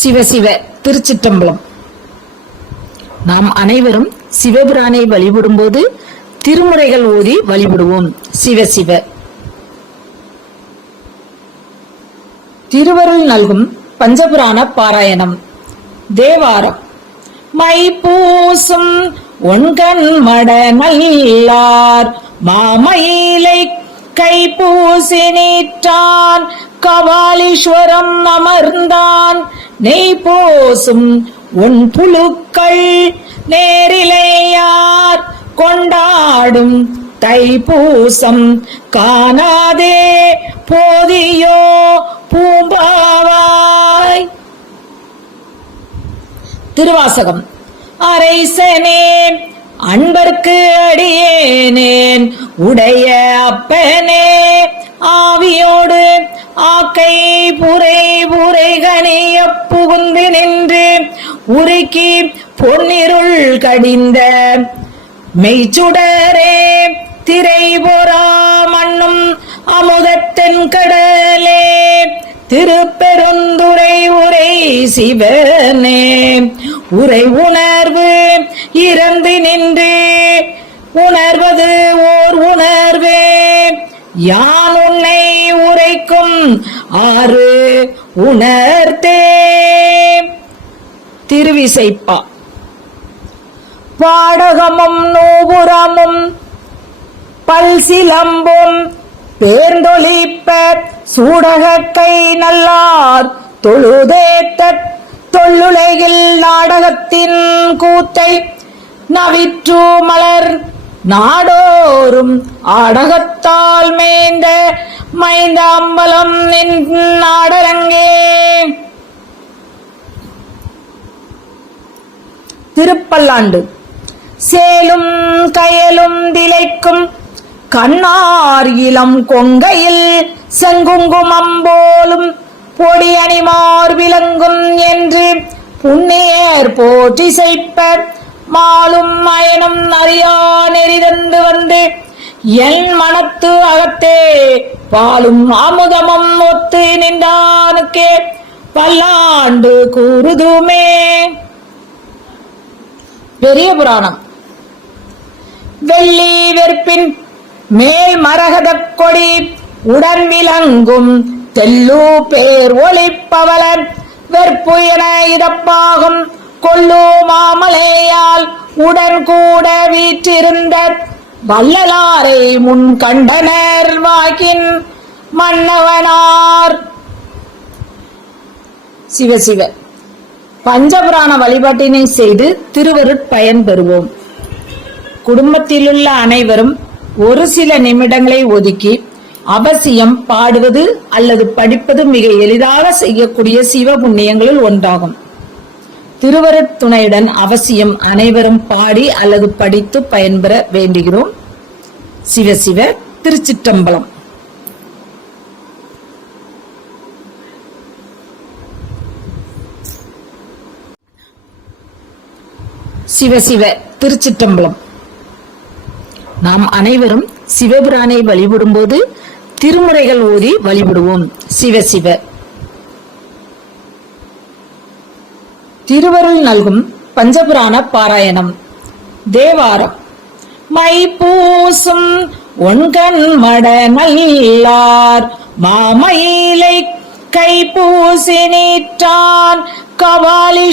சிவ சிவ திருச்சிற்றம்பலம். நாம் அனைவரும் சிவபிரானை வழிபடும்போது திருமுறைகள் ஓதி வழிபடுவோம். சிவசிவ திருவருள் நல்கும் பஞ்சபுராண பாராயணம். தேவாரம். மை பூசும் ஒன்கண் மட நல்லார் மாமயிலை கை பூசி நீற்றான். கபாலீஸ்வரம் அமர்ந்தான். நெய் போசும் உன் புழுக்கள் நேரிலேயார் கொண்டாடும் தைப்பூசம் காணாதே போதியோ பூம்பாவாய். திருவாசகம். அரைசனே அன்பர்க்கு அடியேனேன் உடைய அப்பனே. புரை புகுந்து நின்று உருக்கி பொன்னிருள் கடிந்த மெய்ச்சுடரே திரை பொறா மண்ணும் அமுதத்தென் கடலே. திருப்பெருந்துரை உரை சிவனே. உரை உணர்வு இறந்து நின்று உணர்வது ஓர் உணர்வே. யான் உன்னை உரைக்கும் ஆறு உணர்த்தே. திருவிசைப்பா. பாடகமும் நூபுரமும் பல் சிலம்பும் பேர்ந்தொழிப்ப கை நல்லார் தொழுதேத்த தொல்லுலகில் நாடகத்தின் கூத்தை நவிற்று மலர் நாடோறும் ஆடகத்தால் மேய்ந்த மைந்த அம்பலம் நின் நாடரங்கே. திருப்பல்லாண்டு. சேலும் கயலும் திளைக்கும் கண்ணார் இளம் கொங்கையில் செங்குங்குமம் போலும் பொடியணிமார் விளங்கும் என்று புண்ணியர் போற்றி செய்ப்பர். மாலும் மயனும் அறியா நெறிதந்து வந்து என் மனத்து அகத்தே பாலும் அமுதமும் ஒத்து நின்றானுக்கே பல்லாண்டு கூறுதுமே. பெரிய புராணம். வெள்ளி வெற்பின் மேல் மரகத கொடி உடன் விளங்கும் தெல்லு பேர் ஒளிப்பவலன் வெற்பு என இதப்பாகும் கொல்லு மாமலேயால் உடன் கூட வீற்றிருந்த வள்ளலாரை முன் கண்டனர் வாக்கின் மன்னவனார். சிவசிவ பஞ்சபுராண வழிபாட்டினை செய்து திருவருட் பயன் பெறுவோம். குடும்பத்திலுள்ள அனைவரும் ஒரு சில நிமிடங்களை ஒதுக்கி அவசியம் பாடுவது அல்லது படிப்பது மிக எளிதாக செய்யக்கூடிய சிவ புண்ணியங்களில் ஒன்றாகும். திருவருட் துணையுடன் அவசியம் அனைவரும் பாடி அல்லது படித்து பயன்பெற வேண்டுகிறோம். சிவ சிவ திருச்சிற்றம்பலம். சிவ சிவ திருச்சிற்றம்பலம். நாம் அனைவரும் சிவபிரானை வழிபடும்போது திருமுறைகள் ஓதி வழிபடுவோம். சிவசிவ திருவருள் நல்கும் பஞ்சபுராண பாராயணம். தேவாரம். மை பூசும் ஒன்கண் மட நல்லார் மாமயிலை கை பூசி நீற்றான் கபாலிஷ்